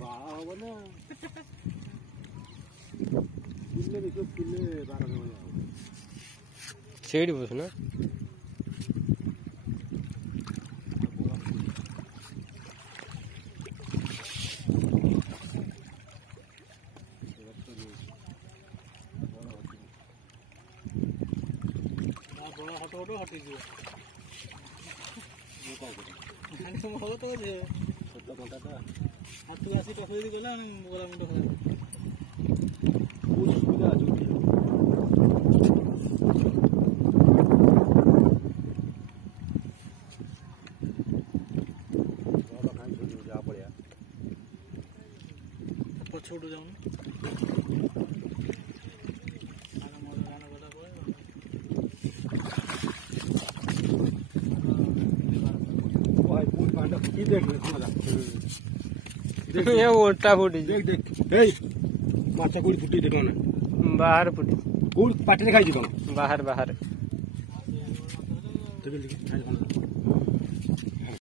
बाहा हो ना किले देखो किले 12 सेठ बस ना बड़ा हटो हटी जो छोटा घंटा हाथ आसी टफे गला गला मुंड खराब सुविधा अच्छी पछोड़ जाऊँ ये उल्टा फुटी देख देख माथा कोड़ी फुटी देखो ना बाहर फुटी कोड़ पाटे खाई जी बाहर बाहर देख